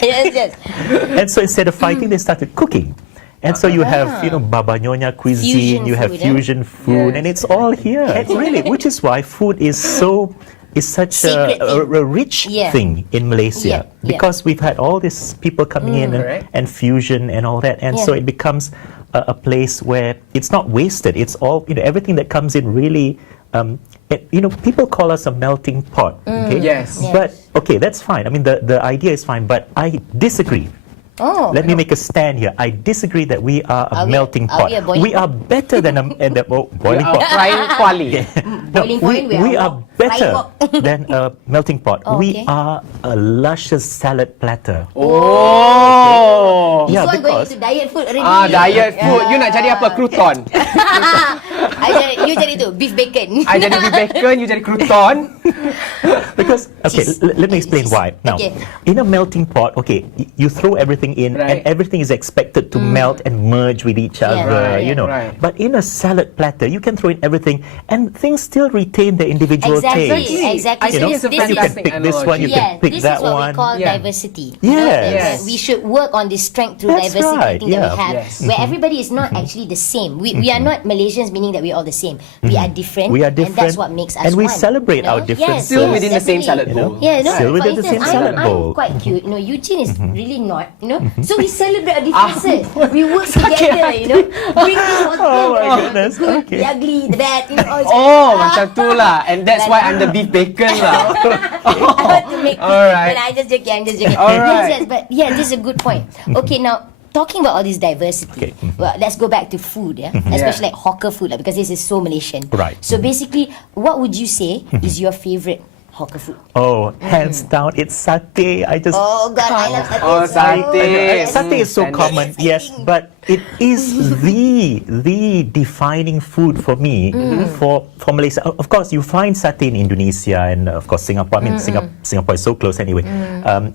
Yes. And so instead of fighting, they started cooking. And so you have, Baba Nyonya cuisine, Fusion you have food, fusion food, Yes. and it's all here. Really, which is why food is such Secret a rich Yeah. thing in Malaysia. Yeah. Because we've had all these people coming in Correct. and fusion and all that. And so Yeah. it becomes a place where it's not wasted. It's all, Mm. everything that comes in really, people call us a melting pot. Okay? Yes. Yeah. But, okay, that's fine. I mean, the idea is fine, but I disagree. Oh. Let me make a stand here. I disagree that we are a melting pot. we a boiling We are better than a boiling pot. Frying quali. No, Boiling point, we are better frying than a melting pot. Oh, We okay. are a luscious salad platter. Oh. This Yeah, one going because into diet food already. Diet food. You nak jadi apa? Crouton. You jadi tu, beef bacon. I jadi beef bacon, you jadi crouton. Because let me explain why. Now, Okay. in a melting pot, you throw everything in, and Right. everything is expected to melt and merge with each other. Right, right. But in a salad platter, you can throw in everything, and things still retain their individual taste. Exactly. I think it's a You can fantastic pick this one, you analogy. can pick this that is what one. we call Yeah. diversity. Yes. We should work on this strength through That's diversity right, thing that we yeah. have, Yes. where everybody is not actually the same. We are not Malaysians, meaning that we're all the same. We are different. We are and that's different, what makes us and we one, celebrate our differences. Still within the same salad definitely. bowl. Yeah, Still for within the instance, same salad bowl. I'm quite cute. Eugene is really not. So we celebrate our differences. We work together. Bring this all together. Oh my goodness, The good, okay. the ugly, the bad. Macam tu lah. And that's why I'm the beef bacon lah. I want to make All right. But I'm just joking. All right. Yes, but yeah, this is a good point. Okay, now talking about all this diversity, well, let's go back to food, especially like hawker food, because this is so Malaysian. Right. So basically, what would you say is your favorite hawker food? Oh, hands down, it's satay. I just Oh God, I love satay. Oh, so satay. much. Satay is so Standard. common, yes, but it is the defining food for me for Malaysia. Of course, you find satay in Indonesia and of course Singapore. I mean, Singapore is so close anyway.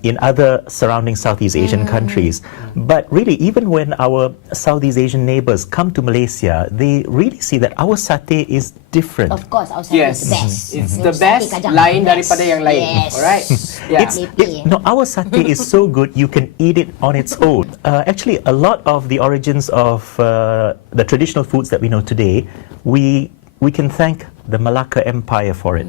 In other surrounding Southeast Asian countries, but really, even when our Southeast Asian neighbors come to Malaysia, they really see that our satay is different. Of course, our satay is Yes. the best. It's You the know, satay best kajang, lain best. daripada yang lain. Yes. Alright? Yeah. No, our satay is so good you can eat it on its own. Actually, a lot of the origins of the traditional foods that we know today, we can thank the Malacca Empire for it.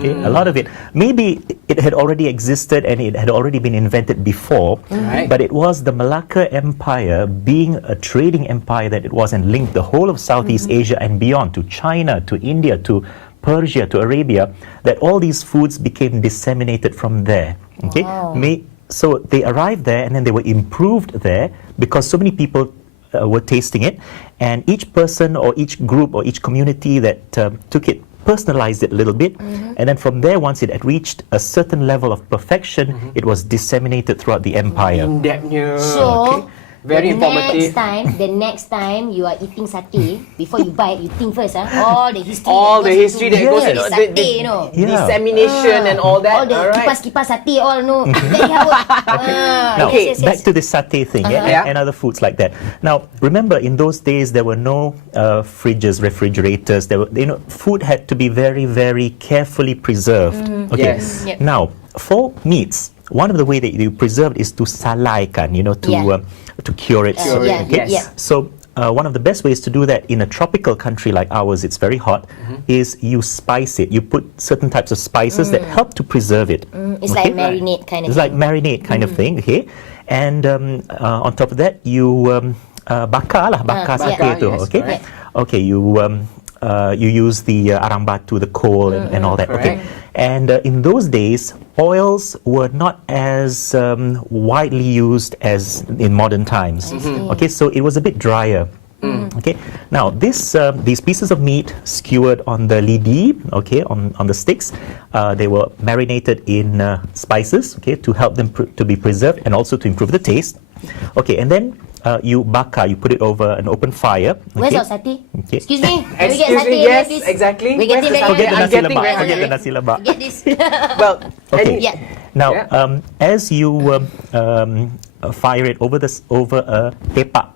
Okay, a lot of it. Maybe it had already existed and it had already been invented before, Right. but it was the Malacca Empire, being a trading empire that it was, and linked the whole of Southeast Asia and beyond to China, to India, to Persia, to Arabia, that all these foods became disseminated from there. Okay, Wow. so they arrived there and then they were improved there because so many people were tasting it, and each person or each group or each community that took it personalized it a little bit, and then from there, once it had reached a certain level of perfection, it was disseminated throughout the empire. In-depth news. So, Very informative. the next time you are eating satay, before you bite, you think first, all the history. All the history that goes into into satay, dissemination and all that. All the Alright. kipas-kipas satay, all very hard. Now, yes. back to the satay thing Yeah. and other foods like that. Now, remember, in those days, there were no fridges, refrigerators. Food had to be very, very carefully preserved. Okay. Yes. Yep. Now, for meats, one of the way that you preserve is to salaikan, to cure it. Yeah, Okay? yeah. So one of the best ways to do that in a tropical country like ours, it's very hot, is you spice it. You put certain types of spices that help to preserve it. It's like marinade kind of It's like marinade kind of thing, okay? And on top of that, you bakar satay tu, yes, okay? correct. Okay, you use the arang batu, the coal, and all that, okay? Correct. And in those days, oils were not as widely used as in modern times. Okay, so it was a bit drier. Okay, now these pieces of meat skewered on the lidi, okay, on the sticks, they were marinated in spices, okay, to help them to be preserved and also to improve the taste. Okay, and then you bakar, you put it over an open fire. Where's okay? our satay? Okay. Excuse me. Can we get Excuse satay me, here, yes, please? exactly. We're getting Where's the very Forget the I'm nasi getting lemak. very Forget the hungry. nasi lemak. Get this. Well, Okay. Yeah. Now, Yeah. as you fire it over a tepak.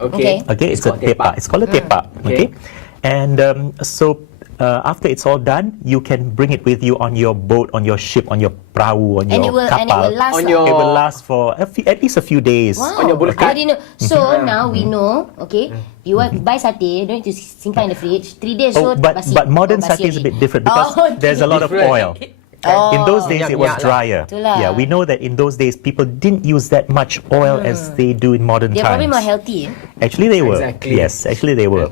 Okay. Okay, it's a called tepak. It's called a tepak. Okay, and so after it's all done, you can bring it with you on your boat, on your ship, on your perahu, on And your it kapal. will last. On lah. your- It will last for at least a few days. Wow. On your bullet How card. do you know? So now we know, okay, you want buy satay, don't need to simpan in the fridge. 3 days so basi. But modern basi satay is a already. bit different because Oh, there's a lot of different. oil. In those days, it was Minyak lah. drier. Itulah. Yeah, we know that in those days, people didn't use that much oil as they do in modern They're times. probably more healthy. Actually, they were. Exactly. Yes, actually, they were.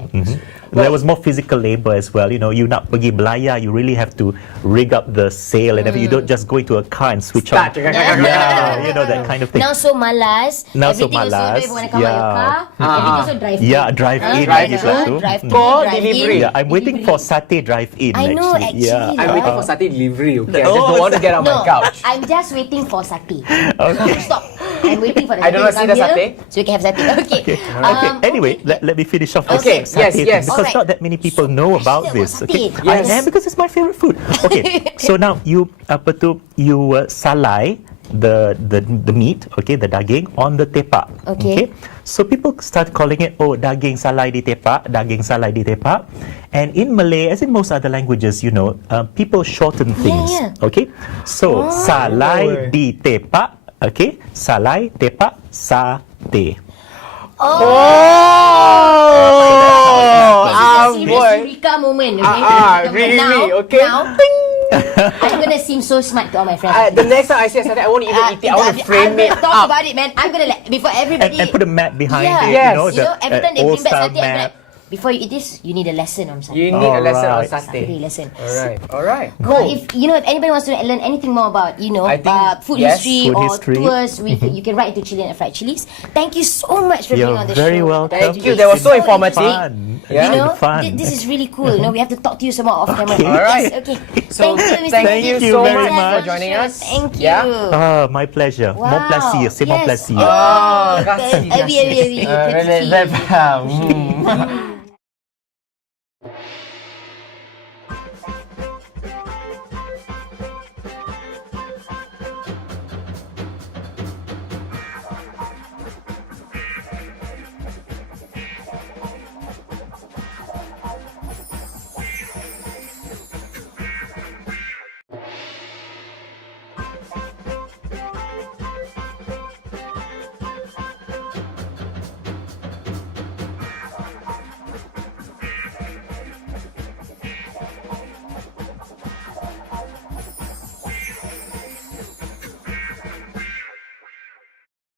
There was more physical labor as well. You know, you nak pergi belayar, you really have to rig up the sail and everything. You don't just go into a car and switch Start. on. Yeah, you know, that kind of thing. Now so malas. Now so Everything also malas. don't even want to come out your Yeah. car. Everything also drive in. Yeah, drive in. Drive Right, in, Islatu. drive to, Or drive delivery. in. Yeah, I'm waiting for satay drive-in. I know, actually. Yeah. I'm waiting for satay delivery, okay? I just Oh, don't want to get on No, my couch. I'm just waiting for satay. Okay. Stop. I'm waiting for the I don't satay see to the come here, satay. so we can have satay. Okay. Okay. Anyway, let me finish off Okay, this satay yes, yes. because Alright. not that many people know about passionate this. about Okay, satay. Yes. and because it's my favorite food. Okay, so now you salai the meat, okay, the daging on the tepak. Okay. So people start calling it daging salai di tepak, daging salai di tepak, and in Malay, as in most other languages, you know, people shorten things. yeah. Okay, so salai di tepak, okay, salai tepak sate. Serious Eureka moment. Okay? really, Now, okay. Now, I'm gonna seem so smart to all my friends. The next time I see a satay, I won't even eat it. I want to frame it Talk up. about it, man. I'm gonna before everybody. And put a map behind Yeah. it. Yes. You know, You know, every time they old bring back style satay, I'm map. like, before you eat this, you need a lesson on satay. You need a lesson on Alright. satay. Satay lesson. Alright. Cool. If anybody wants to learn anything more about I think, food yes, history food or history. tours, you can write to Chillin at Friedchillies. Thank you so much for being You're on the very show. welcome. Thank you. That was so informative. Fun. Yeah. It's You know, been fun. this is really cool. You know, we have to talk to you some more off camera. Okay. Alright. Yes, okay. So, Mr. thank Najib. you so very Thanks much for joining on the us. show. Thank you. Yeah. My pleasure. Wow. Mon plaisir. C'est mon Yes. plaisir. Oh, Terima kasih. Really, very proud.